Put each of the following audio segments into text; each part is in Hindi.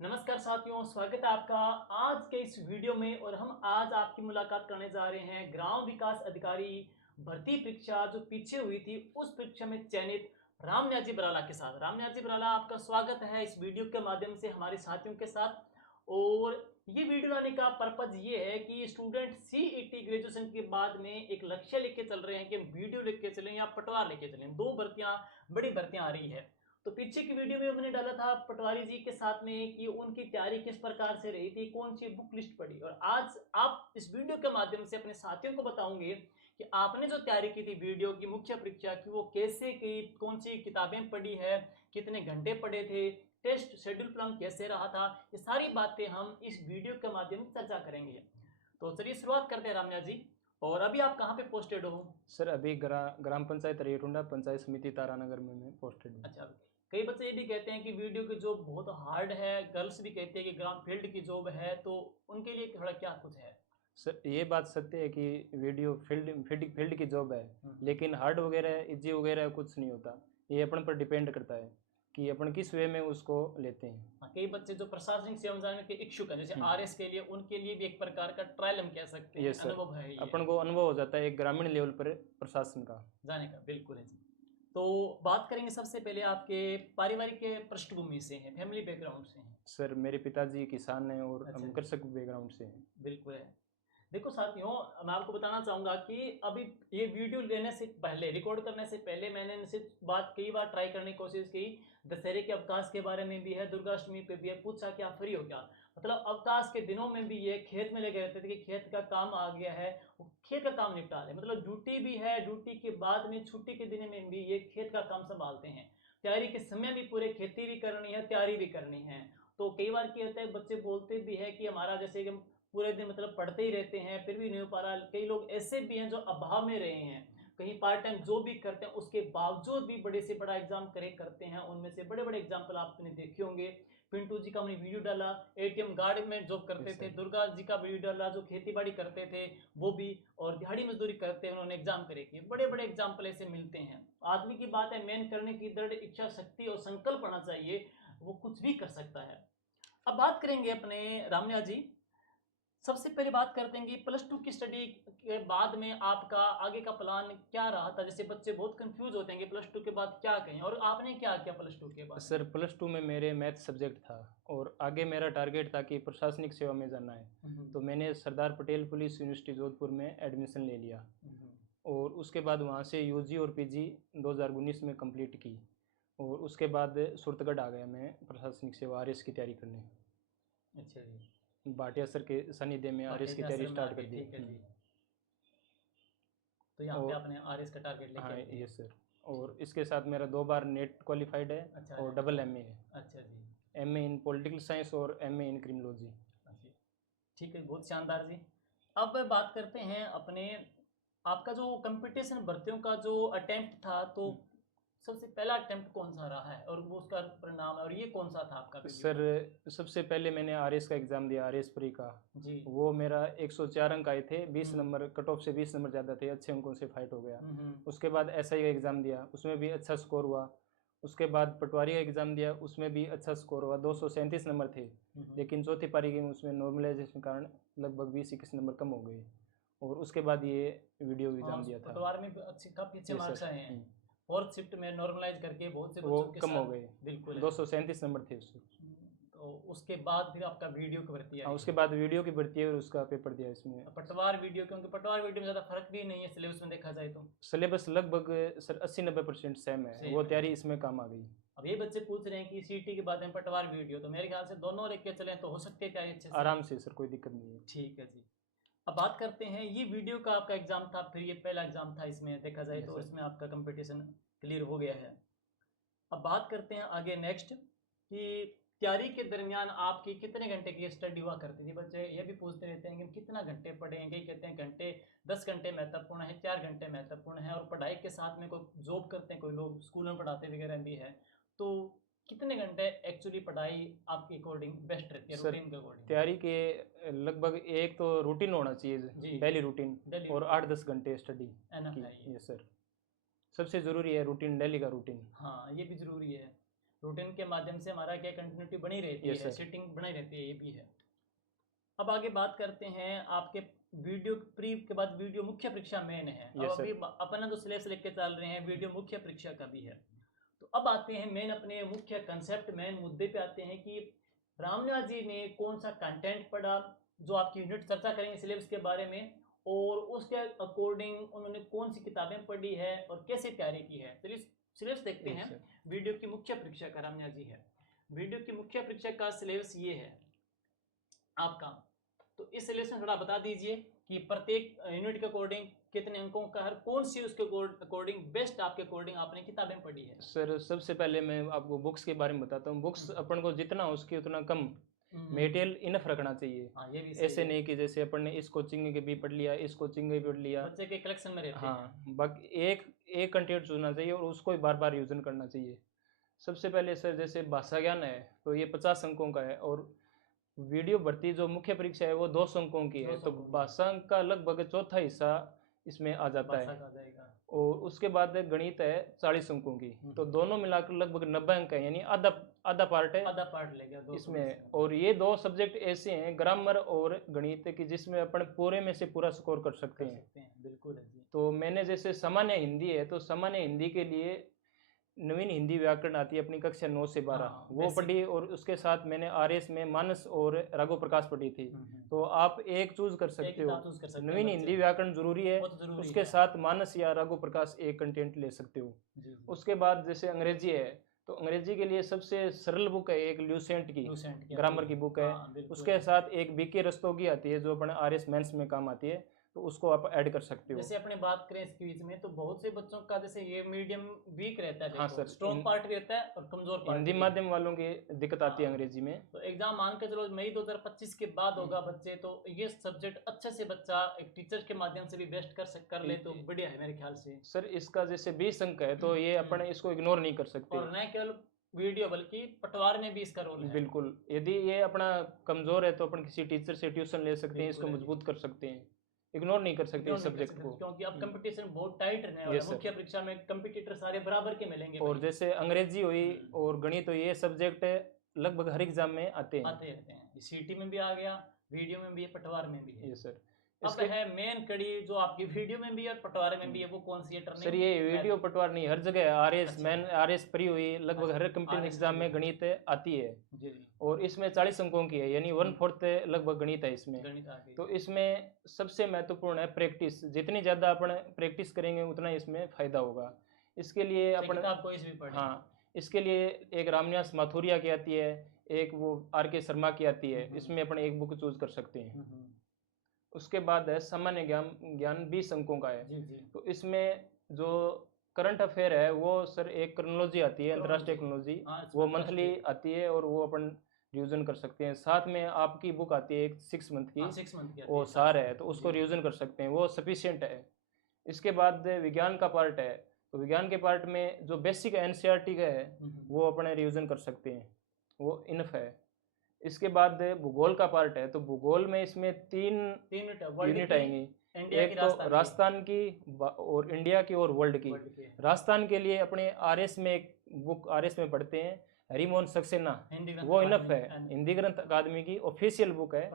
नमस्कार साथियों, स्वागत है आपका आज के इस वीडियो में। और हम आज आपकी मुलाकात करने जा रहे हैं ग्राम विकास अधिकारी भर्ती परीक्षा जो पीछे हुई थी, उस परीक्षा में चयनित रामन्याजी बराला के साथ। रामन्याजी बराला, आपका स्वागत है इस वीडियो के माध्यम से हमारे साथियों के साथ। और ये वीडियो लाने का पर्पज ये है कि स्टूडेंट सीईटी ग्रेजुएशन के बाद में एक लक्ष्य लेके चल रहे हैं कि हम वीडियो लेके चलें या पटवार लेके चलें। दो भर्तियां, बड़ी भर्तियां आ रही है। तो पीछे की वीडियो में हमने डाला था पटवारी जी के साथ में कि उनकी तैयारी किस प्रकार से रही थी, कौन सी बुक लिस्ट पढ़ी। और आज आप इस वीडियो के माध्यम से अपने साथियों को बताओगे कि आपने जो तैयारी की थी वीडियो की मुख्य परीक्षा की, वो कैसे की, कौन सी किताबें पढ़ी है, कितने घंटे पढ़े थे, टेस्ट शेड्यूल प्लान कैसे रहा था। ये सारी बातें हम इस वीडियो के माध्यम से चर्चा करेंगे। तो चलिए शुरुआत करते हैं रामया जी। और अभी आप कहाँ पे पोस्टेड हो? सर अभी ग्राम पंचायत रेटुंडा पंचायत समिति तारानगर में मैं पोस्टेड हूँ। अच्छा, कई बच्चे ये भी कहते हैं कि वीडियो की जॉब बहुत हार्ड है, गर्ल्स भी कहते हैं कि ग्राम फील्ड की जॉब है, तो उनके लिए थोड़ा क्या कुछ है? सर ये बात सत्य है कि वीडियो फील्ड की जॉब है, लेकिन हार्ड वगैरह इजी वगैरह कुछ नहीं होता। ये अपन पर डिपेंड करता है कि अपन किस वे में उसको लेते हैं। हाँ, कई बच्चे जो प्रशासनिक सेवा जाने के इच्छुक हैं, जैसे आरएस के लिए, उनके लिए भी एक प्रकार का ट्रायल हम कह सकते ये हैं, सर अनुभव है ये अपन को अनुभव हो जाता है एक ग्रामीण लेवल पर प्रशासन का जाने का। बिल्कुल है जी। तो बात करेंगे सबसे पहले आपके पारिवारिक के पृष्ठभूमि से हैं, फैमिली बैकग्राउंड से हैं। सर मेरे पिताजी किसान हैं और अच्छा हम जी, कृषक बैकग्राउंड से हैं। बिल्कुल है। देखो साथियों, मैं आपको बताना चाहूँगा कि अभी ये वीडियो लेने से पहले, रिकॉर्ड करने से पहले मैंने इनसे बात कई बार ट्राई करने की कोशिश की। दशहरे के अवकाश के बारे में भी है, दुर्गाष्टमी पे भी है, पूछा क्या फ्री हो क्या। मतलब अवकाश के दिनों में भी ये खेत में लगे रहते थे कि खेत का काम आ गया है, वो खेत का काम निपटा ले। मतलब ड्यूटी भी है, ड्यूटी के बाद में छुट्टी के दिन में भी ये खेत का काम संभालते हैं। तैयारी के समय भी पूरे खेती भी करनी है, तैयारी भी करनी है। तो कई बार क्या होता है, बच्चे बोलते भी है कि हमारा जैसे कि पूरे दिन मतलब पढ़ते ही रहते हैं, फिर भी नहीं हो पा रहा। कई लोग ऐसे भी हैं जो अभाव में रहे हैं, कहीं पार्ट टाइम जॉब भी करते हैं, उसके बावजूद भी बड़े से बड़ा एग्जाम क्रैक करते हैं। उनमें से बड़े बड़े एग्जाम्पल आपने देखे होंगे। पिंटू जी का हमने वीडियो डाला, एटीएम गार्ड में जॉब करते थे। दुर्गा जी का वीडियो डाला जो खेती बाड़ी करते थे, वो भी, और दिहाड़ी मजदूरी करते हैं, उन्होंने एग्जाम क्रैक किए। बड़े बड़े एग्जाम्पल ऐसे मिलते हैं। आदमी की बात है, मेहनत करने की दृढ़ इच्छा शक्ति और संकल्प होना चाहिए, वो कुछ भी कर सकता है। अब बात करेंगे अपने रामया जी। सबसे पहले बात करते हैं कि प्लस टू की स्टडी के बाद में आपका आगे का प्लान क्या रहा था। जैसे बच्चे बहुत कंफ्यूज होते हैं कि प्लस टू के बाद क्या करें, और आपने क्या किया प्लस टू के बाद सर में? प्लस टू में मेरे मैथ सब्जेक्ट था और आगे मेरा टारगेट था कि प्रशासनिक सेवा में जाना है। तो मैंने सरदार पटेल पुलिस यूनिवर्सिटी जोधपुर में एडमिशन ले लिया और उसके बाद वहाँ से यूजी और पीजी 2019 में कंप्लीट की। और उसके बाद सुरतगढ़ आ गया मैं प्रशासनिक सेवा आरएस की तैयारी करने। अच्छा जी, भाटिया सर के सानिध्य में आरएस की पाटेजा तैयारी सर में आ स्टार्ट कर गए, दी। ठीक है जी। तो यहाँ पे और आपने आरएस का टारगेट लेके हाँ आए थे? ये सर, और इसके साथ मेरा 2 बार नेट क्वालिफाइड है अच्छा और है। डबल एमए है। अच्छा जी। एमए इन पॉलिटिकल साइंस और एमए इन क्रिमिनोलॉजी। अच्छा, ठीक है, बहुत शानदार जी। अब बात करते हैं अपने, आपका जो कंपटीशन भर्तियों का जो अटेम्प्ट था, तो सबसे पहला अटेम्प्ट कौन सा रहा है और वो उसका परिणाम है, और ये कौन सा था आपका वीडियो सर का? सबसे पहले मैंने आरएस का एग्ज़ाम दिया, आरएस प्री का। जी। वो मेरा 104 अंक आए थे, 20 हम्म, नंबर कट ऑफ से 20 नंबर ज़्यादा थे, अच्छे अंकों से फाइट हो गया। हम्म, उसके बाद एसआई का एग्ज़ाम दिया, उसमें भी अच्छा स्कोर हुआ। उसके बाद पटवारी का एग्ज़ाम दिया, उसमें भी अच्छा स्कोर हुआ, 237 नंबर थे। लेकिन चौथी पारी की उसमें नॉर्मलाइजेशन के कारण लगभग 20-21 नंबर कम हो गए। और उसके बाद ये वीडियो हाँ, एग्ज़ाम दिया था। पटवार में भी अच्छे, काफी अच्छे ये मार्क्स सर आए हैं। फोर्थ शिफ्ट में नॉर्मलाइज करके बहुत से वो बच्चों के कम हो साथ। गए, बिल्कुल है। 237 नंबर थे उससे। तो उसके बाद फिर आपका वीडियो की भर्ती हाँ आई उसके है। बाद वीडियो की भर्ती है और उसका पेपर दिया इसमें। पटवार वीडियो, क्योंकि पटवार वीडियो में ज़्यादा फर्क भी नहीं है सिलेबस में देखा जाए तो। सिलेबस लगभग सर 80-90% सेम है, वो सेम है। तैयारी इसमें काम आ गई। अब ये बच्चे पूछ रहे हैं कि सीटी के बाद में पटवार वीडियो, तो मेरे ख्याल से दोनों लेके चलें तो हो सकते हैं क्या ये अच्छे से? आराम से सर, कोई दिक्कत नहीं है। ठीक है जी। अब बात करते हैं, ये वीडियो का आपका एग्जाम था, फिर ये पहला एग्जाम था इसमें देखा जाए यस तो, सर। इसमें आपका कंपटीशन क्लियर हो गया है। अब बात करते हैं आगे नेक्स्ट, कि तैयारी के दरमियान आपकी कितने घंटे की स्टडी हुआ करती थी। बच्चे ये भी पूछते रहते हैं कि हम कितना घंटे पढ़ेंगे, कहते हैं घंटे, 10 घंटे महत्वपूर्ण है, 4 घंटे महत्वपूर्ण है, और पढ़ाई के साथ में कोई जॉब करते हैं, कोई लोग स्कूल में पढ़ाते वगैरह भी है। तो कितने घंटे एक्चुअली पढ़ाई आपके अकॉर्डिंग बेस्ट रहती है, सर रूटीन के अकॉर्डिंग? तैयारी के लगभग एक तो रूटीन होना चाहिए, जी, डेली रूटीन। डेली और रूटीन 8-10 घंटे स्टडी एनफ की। है ये। यस सर, सबसे ज़रूरी है रूटीन, डेली का रूटीन। हाँ, ये भी ज़रूरी है। रूटीन के माध्यम से हमारा क्या कंटिन्यूटी बनी रहती Yes, है, sir. सीटिंग बनी रहती है, ये भी है। अब आगे बात करते हैं आपके वीडियो प्री के बाद वीडियो मुख्य परीक्षा मेन है। अब Yes, sir. अभी अपन तो सिलेबस लेके चल रहे हैं, वीडियो मुख्य परीक्षा का भी है। तो अब आते हैं मेन अपने मुख्य कंसेप्ट, मेन मुद्दे पे आते हैं कि रामनिवास जी ने कौन सा कंटेंट पढ़ा, जो आपकी यूनिट चर्चा करेंगे सिलेबस के बारे में, और उसके अकॉर्डिंग उन्होंने कौन सी किताबें पढ़ी है और कैसे तैयारी की है। चलिए सिलेबस देखते Yes, हैं। sir. वीडियो की मुख्य परीक्षा का रामनिवास जी है, वीडियो की मुख्य परीक्षा का सिलेबस ये है आपका। तो इस सिलेबस में थोड़ा बता दीजिए कि प्रत्येक यूनिट के अकॉर्डिंग कितने अंकों का, हर कौन सी उसके अकॉर्डिंग बेस्ट आपके अकॉर्डिंग आपने किताबें पढ़ी है। सर सबसे पहले मैं आपको बुक्स के बारे में बताता हूँ। बुक्स अपन को जितना हो उसके उतना कम मटेरियल इनफ रखना चाहिए। हाँ, ये भी सही ऐसे है। नहीं कि जैसे अपन ने इस कोचिंग के भी पढ़ लिया, इस कोचिंग के भी पढ़ लिया। बच्चे के कलेक्शन में रहते हैं। हाँ, बाकी एक एक कंटेंट चुनना चाहिए और उसको ही बार बार यूजन करना चाहिए। सबसे पहले सर जैसे भाषा ज्ञान है तो ये 50 अंकों का है, और वीडियो भर्ती जो मुख्य परीक्षा है वो 200 अंकों की है। 200 तो अंकों की। भाषा का लगभग चौथा हिस्सा इसमें आ जाता भाषा है। का जाएगा। और उसके बाद गणित है 40 अंकों की। तो दोनों मिलाकर लगभग 90 अंक है, यानी आधा आधा पार्ट है आधा पार्ट ले गया 200 में इसमें। से। और ये दो सब्जेक्ट ऐसे हैं, ग्रामर और गणित, की जिसमें अपन पूरे में से पूरा स्कोर कर सकते कर हैं। सकते हैं, बिल्कुल है जी। तो मैंने जैसे सामान्य हिंदी है, तो सामान्य हिंदी के लिए नवीन हिंदी व्याकरण आती है अपनी कक्षा 9 से 12, हाँ, वो basic। पढ़ी। और उसके साथ मैंने आरएस में मानस और राघव प्रकाश पढ़ी थी। तो आप एक चूज कर एक सकते किताब हो। चूज कर सकते हैं नवीन बच्चे। हिंदी व्याकरण जरूरी है, वो तो जरूरी उसके है। साथ मानस या राघव प्रकाश एक कंटेंट ले सकते हो। जी, जी। उसके बाद जैसे अंग्रेजी है, तो अंग्रेजी के लिए सबसे सरल बुक है एक ल्यूसेंट की, लूसेंट ग्रामर की बुक है। हाँ, बिल्कुल। उसके साथ एक बीके रस्तोगी आती है जो अपने आरएस मेंस में काम आती है, तो उसको आप ऐड कर सकते हो। जैसे अपने बात करें इसके बीच में, तो बहुत से बच्चों का जैसे ये मीडियम वीक रहता है, हाँ देखो सर, स्ट्रॉन्ग पार्ट भी रहता है और कमजोर पार्ट हिंदी भी। माध्यम वालों की दिक्कत आती है हाँ। अंग्रेजी में। तो एग्जाम मान के चलो मई 2025 के बाद होगा बच्चे, तो ये सब्जेक्ट अच्छे से बच्चा एक टीचर के माध्यम से भी बेस्ट कर ले तो बढ़िया है मेरे ख्याल से। सर इसका जैसे 20 अंक है, तो ये अपन इसको इग्नोर नहीं कर सकते। और न केवल वीडियो बल्कि पटवार में भी इसका रोल है। बिल्कुल, यदि ये अपना कमजोर है तो अपन किसी टीचर से ट्यूशन ले सकते हैं, इसको बिल्कुल है जी। मजबूत कर सकते हैं। इग्नोर नहीं कर सकते इस सब्जेक्ट को। क्योंकि अब कंपटीशन बहुत टाइट रहने वाला है। Yes, sir. मुख्य परीक्षा में कंपटीटर सारे बराबर के मिलेंगे और भाई। जैसे अंग्रेजी हुई और गणित हुई, ये सब्जेक्ट लगभग हर एग्जाम में आते हैं। आते रहते हैं, सीटी में भी आ गया, वीडियो में भी है, पटवार में भी है। ये सर अब है मेन कड़ी जो आपकी वीडियो में भी है और पटवार में भी है, वो कौन सी है टर्निंग? सर ये वीडियो पटवार नहीं, हर जगह आरएस अच्छा। मैन आरएस प्री हुई, लगभग हर कंपटीशन RS एग्जाम में प्री। गणित आती है। जी जी। और इसमें 40 अंकों की है, यानी 1/4 लगभग गणित है इसमें। गणित आ गई। तो इसमें सबसे महत्वपूर्ण है प्रैक्टिस। जितनी ज़्यादा अपन प्रैक्टिस करेंगे उतना इसमें फ़ायदा होगा। इसके लिए अपन किताब कोई भी पढ़े। हाँ, इसके लिए एक रामनिवास माथुरिया की आती है, एक वो आर.के. शर्मा की आती है। इसमें अपन एक बुक चूज कर सकते हैं। उसके बाद है सामान्य ज्ञान, ज्ञान 20 अंकों का है। जी जी। तो इसमें जो करंट अफेयर है वो सर एक क्रोनोलॉजी आती है, अंतर्राष्ट्रीय क्रोनोलॉजी, वो मंथली आती है और वो अपन रिवीजन कर सकते हैं। साथ में आपकी बुक आती है एक 6 मंथ की, 6 मंथ की वो सार है, तो उसको रिवीजन कर सकते हैं, वो सफिशिएंट है। इसके बाद विज्ञान का पार्ट है, तो विज्ञान के पार्ट में जो बेसिक एनसीईआरटी का है वो अपने रिवीजन कर सकते हैं, वो इनफ है। इसके बाद भूगोल का पार्ट है, तो भूगोल में इसमें तीन यूनिट आएंगी, एक तो राजस्थान की और इंडिया की और वर्ल्ड की। राजस्थान के लिए अपने आरएस में एक बुक आरएस में पढ़ते हैं, हरिमोहन सक्सेना, वो इनफ है। हिंदी ग्रंथ अकादमी की ऑफिशियल बुक है,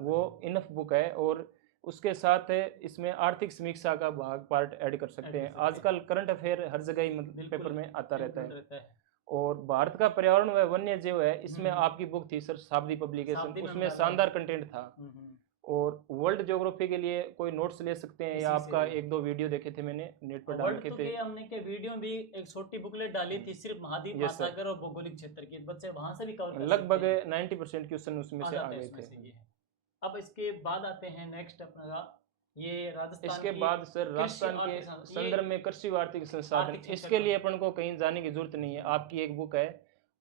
वो इनफ बुक है। और उसके साथ इसमें आर्थिक समीक्षा का भाग पार्ट ऐड कर सकते हैं। आजकल करंट अफेयर हर जगह ही पेपर में आता रहता है। और भारत का पर्यावरण व वन्य जीव है, इसमें आपकी बुक थी सर शाब्दी पब्लिकेशन, उसमें शानदार कंटेंट था। और वर्ल्ड ज्योग्राफी के लिए कोई नोट्स ले सकते हैं, या आपका एक दो वीडियो देखे थे मैंने नेट पर डाल के थे। हमने के वीडियो भी एक छोटी बुकलेट डाली थी सिर्फ महाद्वीप महासागर और भौगोलिक क्षेत्र के, बच्चे वहां से भी कवर कर लगभग 90% क्वेश्चन उसमें से आ गए थे। अब इसके बाद आते हैं नेक्स्ट अपना ये राजस्थान। इसके बाद सर राजस्थान के संदर्भ में कृषि व आर्थिक संसाधन, इसके लिए अपन को कहीं जाने की जरूरत नहीं है। आपकी एक बुक है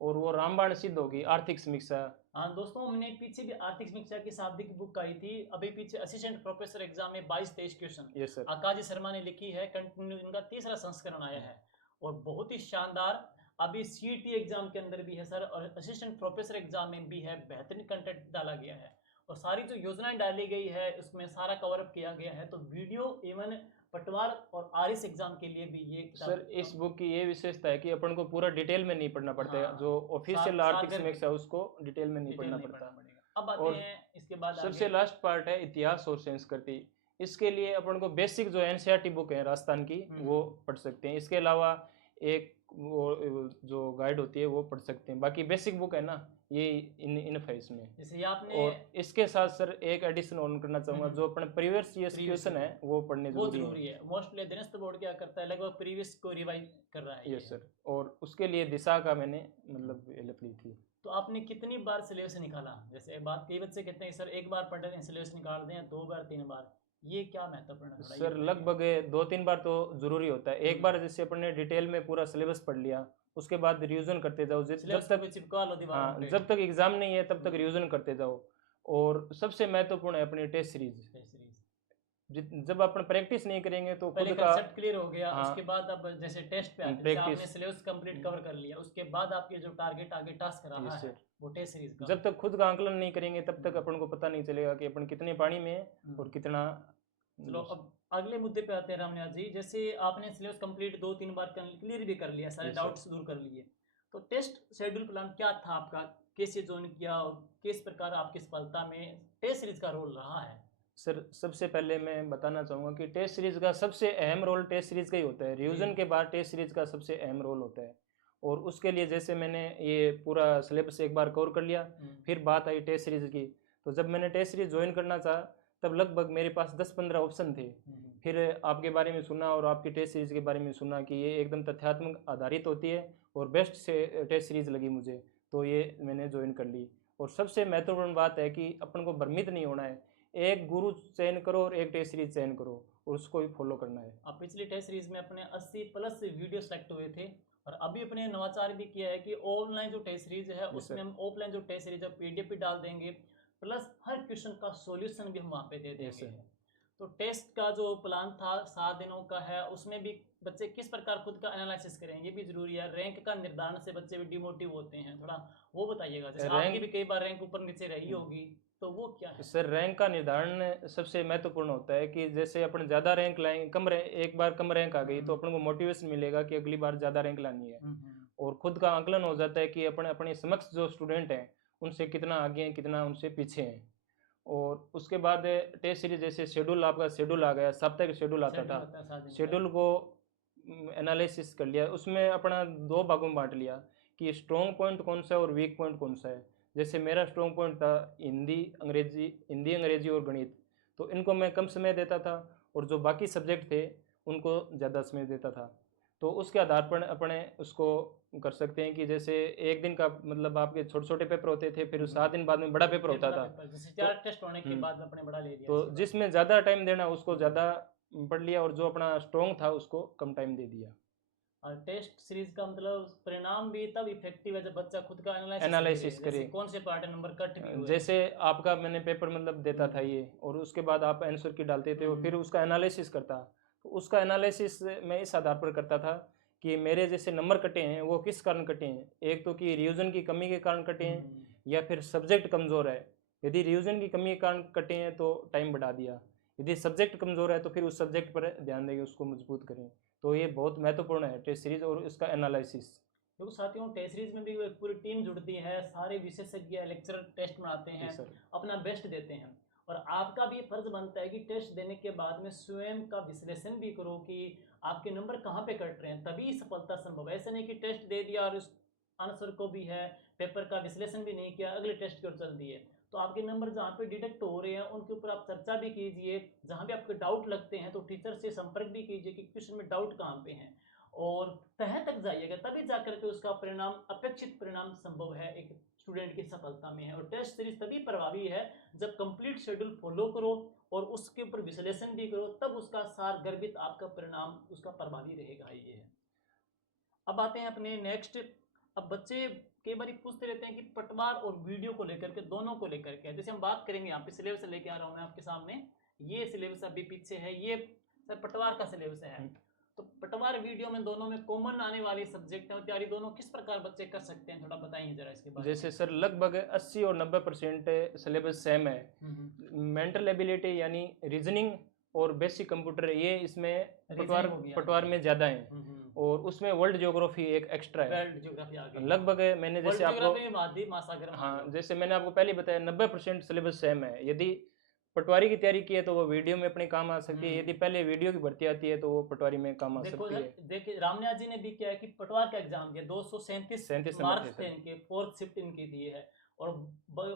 और वो रामबाण सिद्ध होगी, आर्थिक समीक्षा। हाँ दोस्तों, हमने पीछे भी आर्थिक समीक्षा की शाब्दिक बुक आई थी, अभी पीछे असिस्टेंट प्रोफेसर एग्जाम में 22-23 क्वेश्चन। यस सर, आकाश शर्मा ने लिखी है, कंटिन्यू इनका 3रा संस्करण आया है और बहुत ही शानदार। अभी सीईटी एग्जाम के अंदर भी है सर, और असिस्टेंट प्रोफेसर एग्जाम में भी है, बेहतरीन कंटेंट डाला गया है और सारी जो योजनाएं डाली गई है उसमें सारा कवर अप किया गया है। तो वीडियो इवन पटवार और आरएस एग्जाम के लिए भी ये किताब सर इस बुक की ये विशेषता है कि अपन को पूरा डिटेल में नहीं पढ़ना पड़ता है, हाँ, जो ऑफिशियल सात आर्थिक सागर समीक्षा है उसको डिटेल में नहीं डिटेल पढ़ना नहीं पड़ता। पढ़ना पड़ेगा। अब आते और हैं इसके बाद सबसे आगे। लास्ट पार्ट है इतिहास और संस्कृति। इसके लिए अपन को बेसिक जो एनसीईआरटी बुक है राजस्थान की वो पढ़ सकते हैं। इसके अलावा एक वो जो गाइड होती है वो पढ़ सकते हैं। बाकी बेसिक बुक है ना ये इन फेस में। जैसे ये आपने और इसके साथ सर एक एडिशन ऑन करना चाहूंगा, जो अपने प्रीवियस ईयर्स क्वेश्चन है वो पढ़ने वो जरूरी जरूरी है। मोस्टली अधीनस्थ बोर्ड क्या करता है, लगभग प्रीवियस को रिवाइज कर रहा है। Yes sir. और उसके लिए दिशा का मैंने मतलब हेल्प ली थी। तो आपने कितनी बार सिलेबस निकाला? जैसे एक बात, कई बच्चे कहते हैं सर एक बार पढ़ रहे हैं सिलेबस निकाल दें, 2 बार 3 बार, ये क्या महत्वपूर्ण है? सर लगभग 2-3 बार तो जरूरी होता है। एक बार जैसे अपन ने डिटेल में पूरा सिलेबस पढ़ लिया, उसके बाद रिवीजन करते जाओ जब तक चिपका लो दीवार हाँ पे। जब तक एग्जाम नहीं है तब तक रिवीजन करते जाओ। और सबसे महत्वपूर्ण है अपनी टेस्ट सीरीज। जब अपन प्रैक्टिस नहीं करेंगे तो खुद का कंसेप्ट क्लियर हो गया। हाँ, उसके बाद अब जैसे टेस्ट पे आते हैं, जैसे आपने सिलेबस कंप्लीट कवर कर लिया, उसके बाद आपके जो टारगेट आगे टास्क रहा है वो टेस्ट सीरीज का। जब तक खुद का आंकलन नहीं करेंगे तब तक अपन को पता नहीं चलेगा कि अपन कितने पानी में है और कितना। चलो अब अगले मुद्दे पे आते हैं रामनाथ जी। जैसे आपने सिलेबस कंप्लीट 2-3 बार क्लियर भी कर लिया, सारे डाउट्स दूर कर लिए, तो टेस्ट शेड्यूल प्लान क्या था आपका? कैसे ज्वाइन किया और किस प्रकार आपकी सफलता में टेस्ट सीरीज का रोल रहा है? सर सबसे पहले मैं बताना चाहूँगा कि टेस्ट सीरीज का सबसे अहम रोल टेस्ट सीरीज का ही होता है। रिवीजन के बाद टेस्ट सीरीज का सबसे अहम रोल होता है। और उसके लिए जैसे मैंने ये पूरा सिलेबस एक बार कवर कर लिया, फिर बात आई टेस्ट सीरीज की। तो जब मैंने टेस्ट सीरीज ज्वाइन करना चाहा तब लगभग मेरे पास 10-15 ऑप्शन थे। फिर आपके बारे में सुना और आपकी टेस्ट सीरीज के बारे में सुना कि ये एकदम तथ्यात्मक आधारित होती है और बेस्ट से टेस्ट सीरीज लगी मुझे, तो ये मैंने ज्वाइन कर ली। और सबसे महत्वपूर्ण बात है कि अपन को भ्रमित नहीं होना है। एक गुरु चयन करो और एक टेस्ट सीरीज चयन करो और उसको ही फॉलो करना है। आप पिछली टेस्ट सीरीज में अपने 80+ वीडियो सेलेक्ट हुए थे, और अभी अपने नवाचार भी किया है कि ऑनलाइन जो टेस्ट सीरीज है उसमें हम ऑफलाइन जो टेस्ट सीरीज है पीडीएफ भी डाल देंगे, प्लस हर क्वेश्चन का सॉल्यूशन भी हम वहाँ पे दे देंगे। तो टेस्ट का जो प्लान था 7 दिनों का है, उसमें भी बच्चे किस प्रकार खुद का एनालिसिस करें ये भी जरूरी है। रैंक का निर्धारण से बच्चे भी डिमोटिव होते हैं, थोड़ा वो बताइएगा। जैसे आपकी भी कई बार रैंक ऊपर नीचे रही होगी, तो वो क्या है? सर रैंक का निर्धारण सबसे महत्वपूर्ण होता है कि जैसे अपन ज़्यादा रैंक लाएंगे, कम रैंक एक बार कम रैंक आ गई तो अपन को मोटिवेशन मिलेगा कि अगली बार ज़्यादा रैंक लानी है। और खुद का आंकलन हो जाता है कि अपन अपने समक्ष जो स्टूडेंट हैं उनसे कितना आगे हैं, कितना उनसे पीछे हैं। और उसके बाद टेस्ट सीरीज जैसे शेड्यूल आपका शेड्यूल आ गया, साप्ताहिक शेड्यूल आता था, शेड्यूल को एनालिसिस कर लिया, उसमें अपना 2 भागों में बांट लिया कि स्ट्रॉन्ग पॉइंट कौन सा है और वीक पॉइंट कौन सा है। जैसे मेरा स्ट्रॉन्ग पॉइंट था हिंदी अंग्रेजी और गणित, तो इनको मैं कम समय देता था और जो बाकी सब्जेक्ट थे उनको ज़्यादा समय देता था। तो उसके आधार पर अपने उसको कर सकते हैं कि जैसे एक दिन का मतलब आपके छोटे छोटे पेपर होते थे, फिर 7 दिन बाद में बड़ा पेपर होता था, जैसे 4 टेस्ट होने के बाद अपने बड़ा ले लिया। तो जिसमें ज़्यादा टाइम देना उसको ज़्यादा पढ़ लिया और जो अपना स्ट्रॉन्ग था उसको कम टाइम दे दिया। और टेस्ट सीरीज का मतलब परिणाम भी तब इफेक्टिव है जब बच्चा खुद का एनालिसिस करे, कौन से पार्ट नंबर कट भी हुए। जैसे आपका मैंने पेपर मतलब देता था ये, और उसके बाद आप आंसर की डालते थे और फिर उसका एनालिसिस करता, तो उसका एनालिसिस मैं इस आधार पर करता था कि मेरे जैसे नंबर कटे हैं वो किस कारण कटे हैं। एक तो कि रिवीजन की कमी के कारण कटे हैं या फिर सब्जेक्ट कमज़ोर है। यदि रिवीजन की कमी के कारण कटे हैं तो टाइम बढ़ा दिया, यदि सब्जेक्ट कमज़ोर है तो फिर उस सब्जेक्ट पर ध्यान देंगे, उसको मजबूत करें। तो ये बहुत महत्वपूर्ण है टेस्ट सीरीज और इसका एनालिसिस। देखो साथियों, टेस्ट सीरीज में भी एक पूरी टीम जुड़ती है, सारे विशेषज्ञ लेक्चरर टेस्ट बनाते हैं, अपना बेस्ट देते हैं, और आपका भी फर्ज बनता है कि टेस्ट देने के बाद में स्वयं का विश्लेषण भी करो कि आपके नंबर कहाँ पे कट रहे हैं, तभी सफलता संभव है। ऐसा नहीं कि टेस्ट दे दिया और उस आंसर को भी है पेपर का विश्लेषण भी नहीं किया, अगले टेस्ट की ओर चल दिए, तो आपके नंबर जहाँ पे डिडक्ट हो रहे हैं उनके ऊपर आप चर्चा भी कीजिए। जहाँ भी आपके डाउट लगते हैं तो टीचर से संपर्क भी कीजिए कि क्वेश्चन में डाउट कहाँ पे हैं, और तह तक जाइएगा, तभी जाकर के उसका परिणाम, अपेक्षित परिणाम संभव है एक स्टूडेंट की सफलता में है। और टेस्ट सीरीज तभी प्रभावी है जब कंप्लीट शेड्यूल फॉलो करो और उसके ऊपर विश्लेषण भी करो, तब उसका सार गर्भित आपका परिणाम उसका प्रभावी रहेगा। ये है। अब आते हैं अपने नेक्स्ट। अब बच्चे कई बार पूछते रहते हैं कि पटवार और वीडियो को लेकर के, दोनों को लेकर के, जैसे हम बात करेंगे यहाँ पे सिलेबस लेके आ रहा हूँ मैं आपके सामने, ये सिलेबस अभी पीछे है, ये सर पटवार का सिलेबस है। तो पटवार वीडियो में दोनों में कॉमन आने वाले सब्जेक्ट हैं, तैयारी दोनों किस प्रकार बच्चे कर सकते हैं, थोड़ा बताइए जरा इसके बारे में। जैसे सर लगभग 80 और 90% सिलेबस सेम है। मेंटल एबिलिटी यानी रीजनिंग और बेसिक कंप्यूटर ये इसमें Reasoning हो गया। पटवार में ज़्यादा है, और उसमें वर्ल्ड ज्योग्राफी एक एक्स्ट्रा है। वर्ल्ड ज्योग्राफी आ गई। लगभग मैंने वर्ल्ड जैसे आपको ज्योग्राफी महाद्वीप महासागर मान हाँ लो। जैसे मैंने आपको पहले बताया 90% सिलेबस सेम है। यदि पटवारी की तैयारी की है तो वो वीडियो में अपने काम आ सकती है, यदि पहले वीडियो की भर्ती आती है तो वो पटवारी में काम आ देखो सकती है। देखिए रामनाथ जी ने भी क्या है कि पटवार का एग्जाम दिया, 237 37 नंबर थे मार्क्स थे सर। इनके, फोर्थ शिफ्ट इनकी थी है, और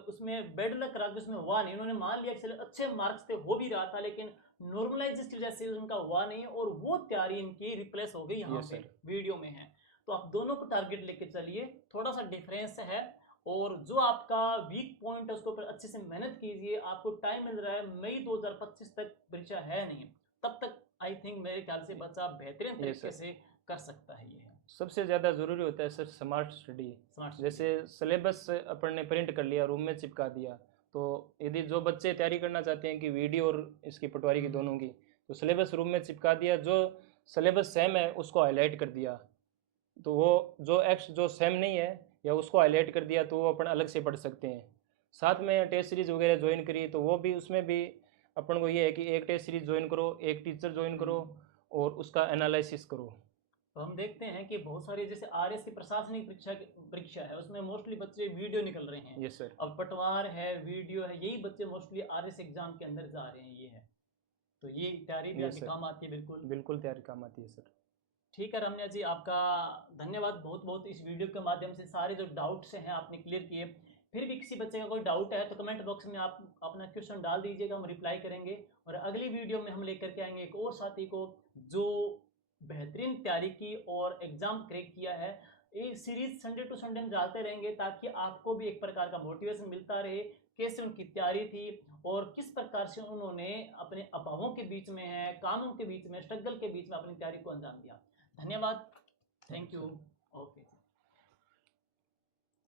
उसमें बेड लक करा के उसमें हुआ नहीं। उन्होंने मान लिया कि चलो अच्छे मार्क्स थे, हो भी रहा था, लेकिन नॉर्मलाइज की वजह से उनका हुआ नहीं, और वो तैयारी इनकी रिप्लेस हो गई यहाँ यस पे सर। वीडियो में है। तो आप दोनों को टारगेट लेके चलिए, थोड़ा सा डिफरेंस है, और जो आपका वीक पॉइंट है उसके ऊपर अच्छे से मेहनत कीजिए। आपको टाइम मिल रहा है, मई 2025 तक परीक्षा है नहीं, तब तक आई थिंक मेरे ख्याल से बच्चा बेहतरीन यस तरीके सर। से कर सकता है। ये है सबसे ज़्यादा ज़रूरी होता है सर स्मार्ट स्टडी। स्मार्ट जैसे सिलेबस अपन ने प्रिंट कर लिया, रूम में चिपका दिया, तो यदि जो बच्चे तैयारी करना चाहते हैं कि वीडियो और इसकी पटवारी की दोनों की, तो सिलेबस रूम में चिपका दिया, जो सिलेबस सेम है उसको हाईलाइट कर दिया, तो वो जो सेम नहीं है या उसको हाईलाइट कर दिया तो वो अपन अलग से पढ़ सकते हैं। साथ में टेस्ट सीरीज वगैरह ज्वाइन करी तो वो भी, उसमें भी अपन को ये है कि एक टेस्ट सीरीज ज्वाइन करो, एक टीचर ज्वाइन करो और उसका एनालिसिस करो। तो हम देखते हैं कि बहुत सारी जैसे आरएस की प्रशासनिक परीक्षा है, उसमें मोस्टली बच्चे वीडियो निकल रहे हैं। Yes sir. अब पटवार है, वीडियो है, यही बच्चे मोस्टली आरएस एग्जाम के अंदर जा रहे हैं। ये है, तो ये तैयारी भी यस आपके सर, काम आती है। बिल्कुल बिल्कुल तैयारी काम आती है सर। ठीक है रमनिया जी, आपका धन्यवाद बहुत बहुत। इस वीडियो के माध्यम से सारे जो डाउट्स हैं आपने क्लियर किए। फिर भी किसी बच्चे का कोई डाउट है तो कमेंट बॉक्स में आप अपना क्वेश्चन डाल दीजिएगा, हम रिप्लाई करेंगे। और अगली वीडियो में हम लेकर के आएंगे एक और साथी को जो बेहतरीन तैयारी की और एग्जाम क्रैक किया है। ये सीरीज संडे टू संडे में डालते रहेंगे ताकि आपको भी एक प्रकार का मोटिवेशन मिलता रहे, कैसे उनकी तैयारी थी और किस प्रकार से उन्होंने अपने अभावों के बीच में है, कामों के बीच में, स्ट्रगल के बीच में अपनी तैयारी को अंजाम दिया। धन्यवाद, थैंक यू, ओके।